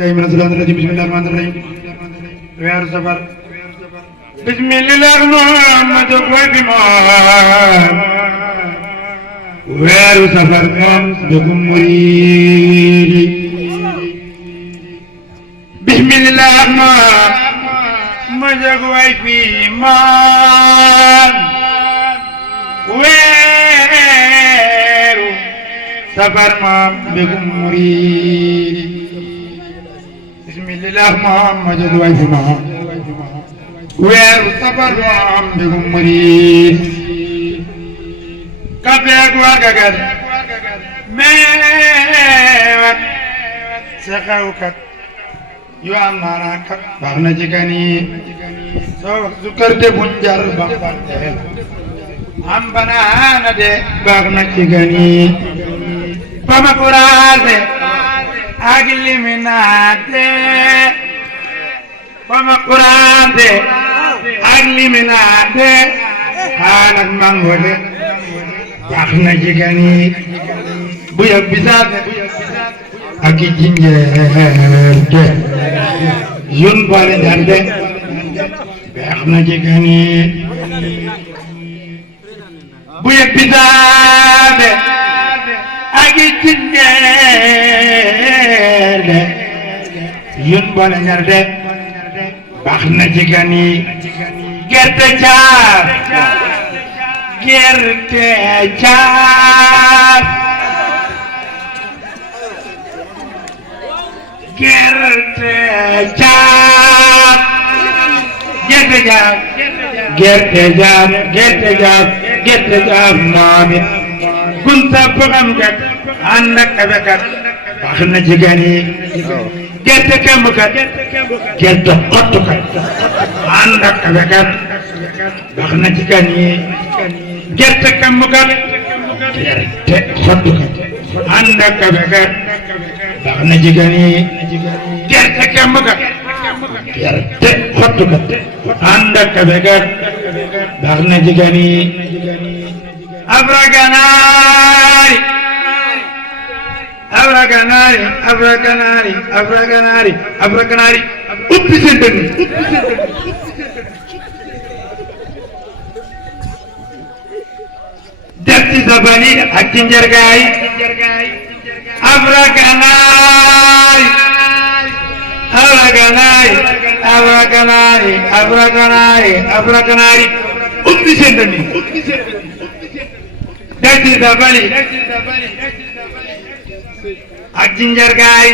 Bismillahirrahmanirrahim. Weeru safar. Bismillah ma jóg way bi moom. Weeru safar moom jógu murid yi. Bismillah ma jóg way bi moom. Weeru safar moom jógu murid yi. Bismillah Muhammad way fi ma weeru safar moom mbégum murid kabeeg wagagat meewat sa xewkat yu am maanaa kat baax na ci gan yi soo wax sukkar de buñ jar ba fàtteel am banaana de baax na ci gan yi pama kuraase ak liminaate pama kuraase ak liminaate xaanak mango de baax na ci gan yi bu yëg bisaate ak i jinjeer de yun boole njar de baax na ci gan yi bu yëg bisaate ak i jinjeer de yun boole njar de baax na ci gan yi gerte caaf gerte caaf gerte caaf gerte caaf gerte caaf gerte caaf gerte caaf moom it gunta bëggam kat ànd ak abekat baax na ci gan yi gerte kemb kat gerte xottu kat ànd ak abekat baax na ci gan yi gerte kemb kat gerte xottu kat ànd ak abekat baax na ci gan yi gerte kemb kat gerte xottu kat ànd ak abekat baax na ci gan yi Afra-Ganaari Afra-Ganaari Afra-Ganaari Afra-Ganaari Afra-Ganaari ubbi seen dënn def ci sa bani ak ci njargaay Afra-Ganaari Afra-Ganaari Afra-Ganaari Afra-Ganaari Afra-Ganaari ubbi seen dënn def ci sa bani ak ci njargaay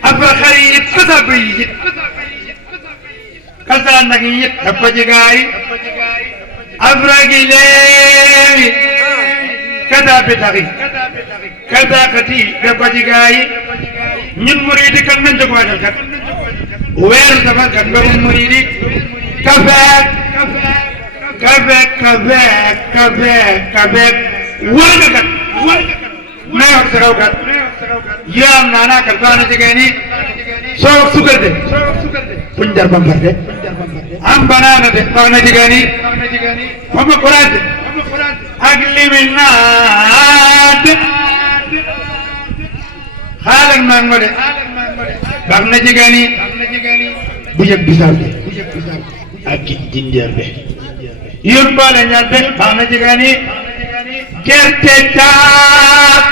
Afra xari yit kasa bëy yit kasa nag yit dafa jigaay Afra gileemi kasa pitaxi kasa kati dafa jigaay ñun muridi kan nañ jóg waajal kat weeru safar kat mbagum muridi kafeek kafeek kafeek kafeek kafeek wërga kat may wax sa kaw kat yaam naanaa kat baax na ci gay nii soo wax sukkar de buñ jar bambar de am banaana de baax na ci gay nii pama kuraase ak liminaat xaalak mango de baax na ci gay nii bu yëg bisaab de ak jinjeer de yun boole ñaar de baax na ci gay nii gerte caaf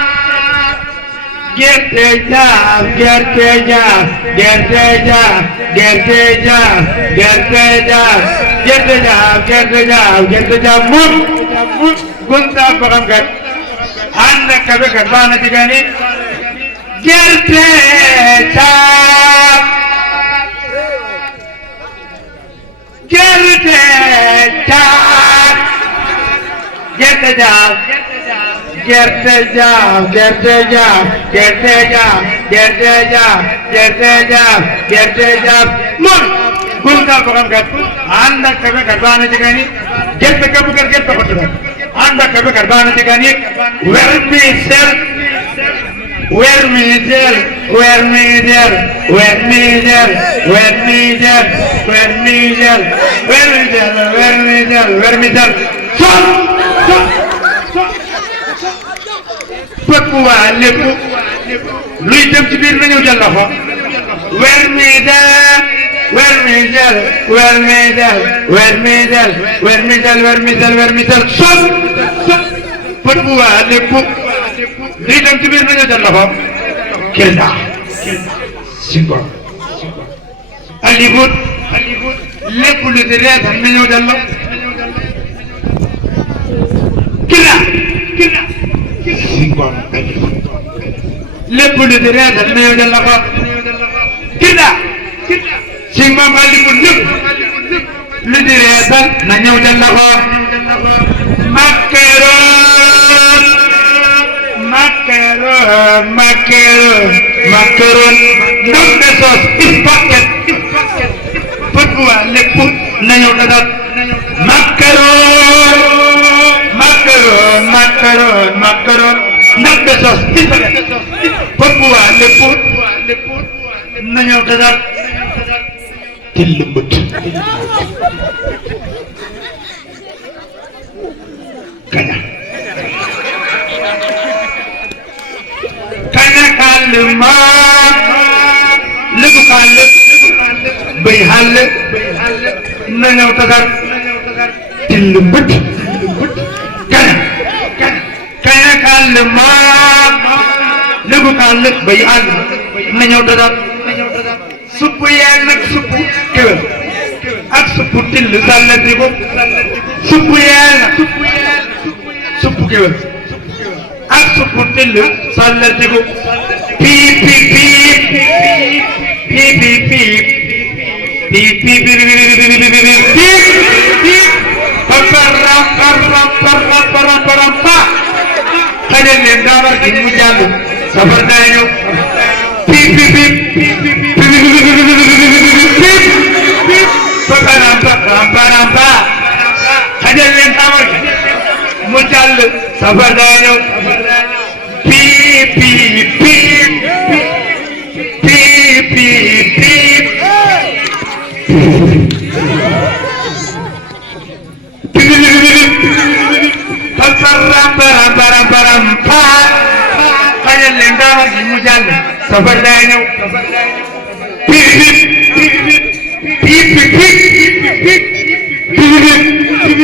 gerte caaf gerte caaf gerte caaf gerte caaf gerte caaf gerte caaf gerte caaf gerte caaf moom gunta baxam kat ànd ak kabe kat baax na ci gan yi gerte caaf gerte caaf gerte caaf gerte jaaf gerte jaaf gerte jaaf gerte jaaf gerte jaaf gerte jaaf moom gunta baxam kat ànd ak kabe kat baax na ci gan yi gerte kabu kat gerte xottu kat ànd ak kabe kat baax na ci gan yi vermicelle vermicelle vermicelle vermicelle vermicelle vermicelle vermicelle vermicelle vermicelle fépp waa lépp luy dem ci biir na ñëw jël loxo vermidel sos put bu waa lépp lii dem ci biir nañu jël loxo Kelda Singo Alibut lépp lu di reet nañu jël loxo Kelda Singo lépp lu di reet nañu jël loxo Kelda Singo Alibut lépp lu di reet nañu jël loxo Macaron, non de sos, is bucket, put one, let put, nayo that, macaron, non de sos, is bucket, put one, let put, nayo that, tilumut. Kana kalma lugu kal bay hal na ñew tagar tilmbut kana kalma lugu kal bay hal na ñew tagar supu yel nak supu kewel ak supu til salati ko supu yel supu kewel ak supu til salati ko beep beep beep beep beep beep beep beep beep param kaya lendara gimu jalu sabar dayo beep beep beep beep param kaya lendara gimu jalu sabar dayo beep beep beep beep beep beep param kaya lendara gimu jalu sabar dayo beep beep beep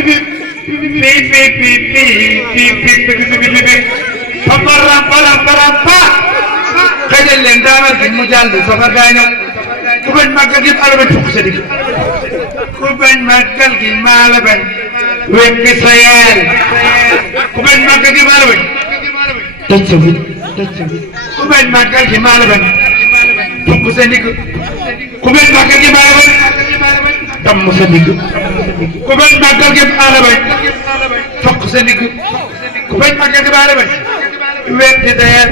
beep kaya lendara gimu jalu sabar dayo kuben magal gi alaben fuk sedik kuben magal gi malaben wek sayal kuben magal gi malaben tachabit kuben magal gi malaben fuk sedik kuben magal gi malaben tam sedik kuben magal gi malaben fuk sedik kuben magal gi malaben wek sayal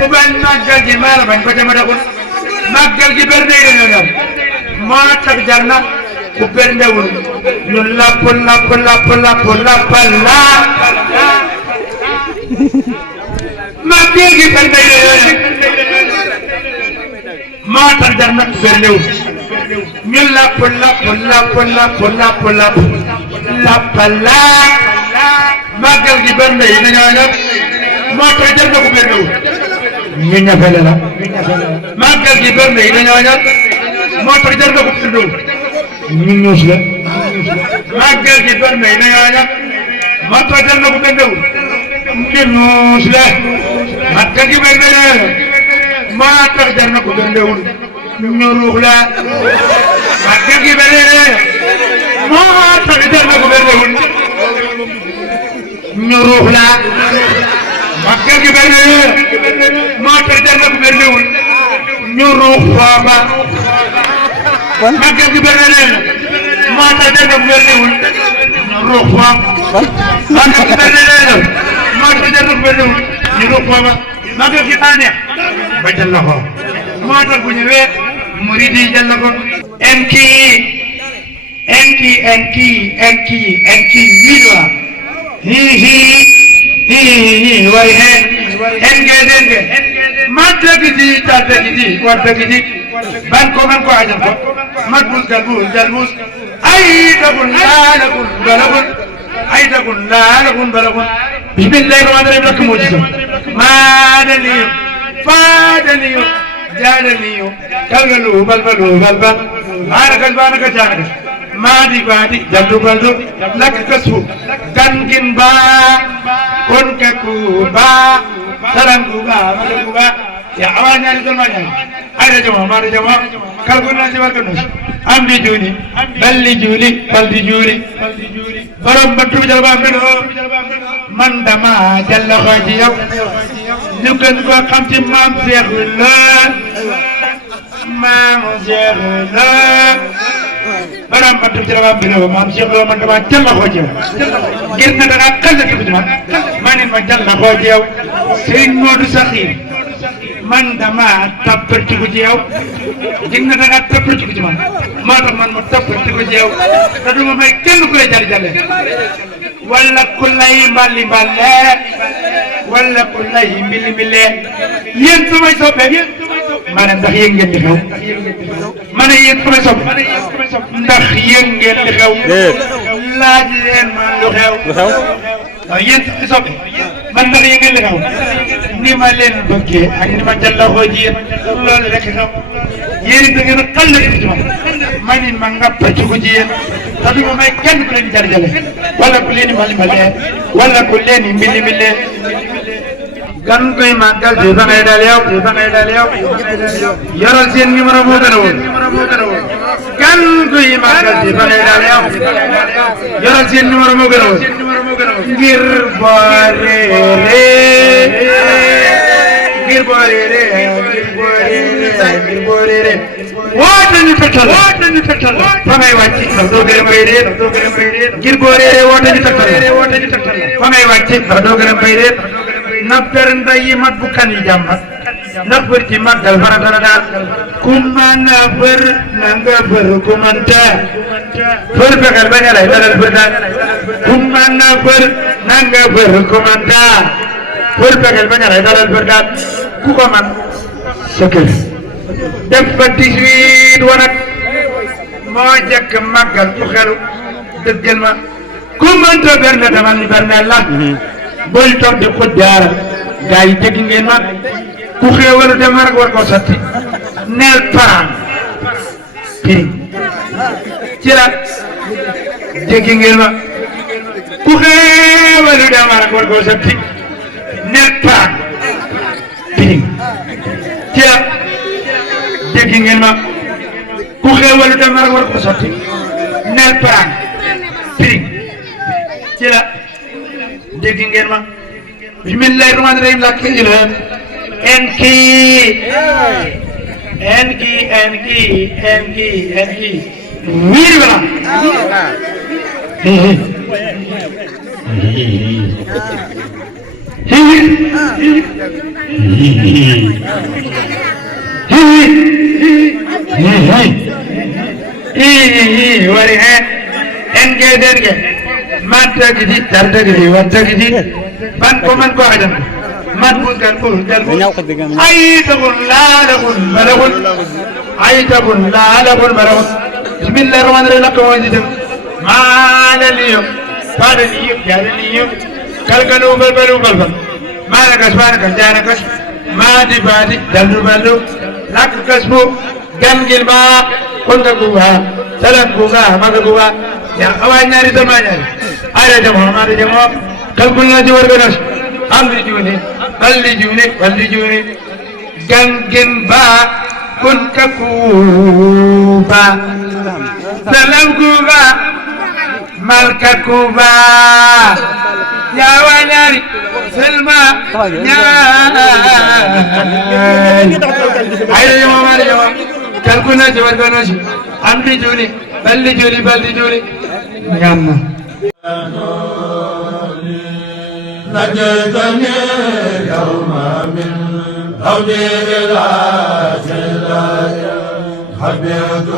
kuben magal gi malaben ko jamada ko magal gi berne ñoo ma tax jarna ku berne wul ñu lapp la magal gi berne ma tax jarna ku berne wul ñu lapp la magal gi berne ñoo ma tax jarna ku berne wul ñu ñafale la magal gi berne dañoo ñaan moo tax jar na ko tuddu ñu ñuus la magal gi berne dañoo ñaan moo tax jar na ko tuddu ñu ñuus la magal gi berne moo tax jar na ko tuddu ñu ruux la magal gi berne moo tax jar na ko tuddu ñu ruux la magal gi berne moo tax jar na ko tuddu ñu ruux faama magal gi berne moo tax jar na ko tuddu ñu ruux faama magal gi berne moo tax jar na ko tuddu ñu ruux faama magal gi aneex ba jël loxo moo tax bu ñu wee murid yi jël loxo enki wiiwa hi way he engedenge matagidi tatagidi wartagidi ban ko ajal ko matbus jalbus aydagun balagun bismillahir rahmanir rahim lak mujiza madani jaadaniyo kalgalu balbalu balbal baanakas baanakas jaanakas maadi baadi jaldu baldu lakkasu gangin ba konkaku ba sarangu ba magagu ba ya awanyari dolmanyari ayda jama maadi jama kalguna jibarkanus amdi juni balli juli baldi juli borom bantu jalba mbino man dama jalla xoji yow ñu gën ko xam ci maam Seex la maam Seex la borom bantu jalba mbino maam Seex la man dama jalla xoji yow ngir na danga xalla ci ma manin ma jalla xoji yow Sëriñ Moodu Saxiir man dama toppatiku ci yow gis nga da nga toppatiku ci man moo tax man ma toppatiku ci yow te du ma may kenn ku lay jàll jàlle wala ku lay mbali mbale wala ku lay mbili mbile yéen samay soppe ma ne ndax yéen ngeen di xew ma ne yéen samay soppe ndax yéen ngeen di xew laaj leen ma lu xew waaw yéen samay soppe man ndax yéen ngeen di xew ni ma leen bëggee ak ni ma jàllaxoo ji yéen loolu rek xew yéen it da ngeen a xàll ci ma ma ni ma ngappa ci ko ji yéen te du ma may kenn ku leen di jarjale wala ku leen di mbali mbale wala ku leen di mbili mbile gan koy màggal di fa ngay dal yow yoral seen numéro moo gën a woon gan koy màggal di fa ngay dal yow yoral seen numéro moo gën a woon ngir boorere woote ñu tegtal fa ngay wàcc ndax doo gërëm bay réer ngir boorere woote ñu tegtal fa ngay wàcc ndax doo gërëm bay réer na per nday yi mat bu kan yi jàmbat na fër ci màggal farata la daal ku mën a fër na nga fër ku mënta fër fexeel bañ a lay dalal fër daal ku mën a fër na nga fër ku mënta fër fexeel bañ a lay dalal fër daal ku ko man sa kër def ba 18 wanag moo jëkk màggal ku xelu dëggal ma ku mënta berne damal ni berne la booy toog di ko jaara gaa yi jéggi ngeen ma ku xéewalu dem rek war koo sotti neel paraan piri ci la jéggi ngeen ma ku xéewalu dem rek war koo sotti neel paraan piri ci la jéggi ngeen ma ku xéewalu dem rek war koo sotti neel paraan piri ci la dégg ngeen ma bismillahi rahmani rahim la kiran enki wiiri wala wari he enke derge matagidi tardagidi wattagidi ban ko man ko adam man buskan ko dalgo ay tabun la lagun balagun ay tabun la lagun balagun bismillahir rahmanir rahim ko wajidum malaliyo padaliyo jalaliyo kalkanu balbalu balbal malakas malakas janakas madi badi daldu baldu lak kasbu gangil ba konga guba salam guba maga guba ya awanyari tamanyari ayda jamo maadi jamo kalkulna ji warganas amri juni balli juni gangin ba kun kakuba salam guba malka kuba ya wanyari selma nyari ayda jamo maadi jamo kalkulna ji warganas amri juni balli juni ñamna نجتني يوم من أودي إلى جلال حبيت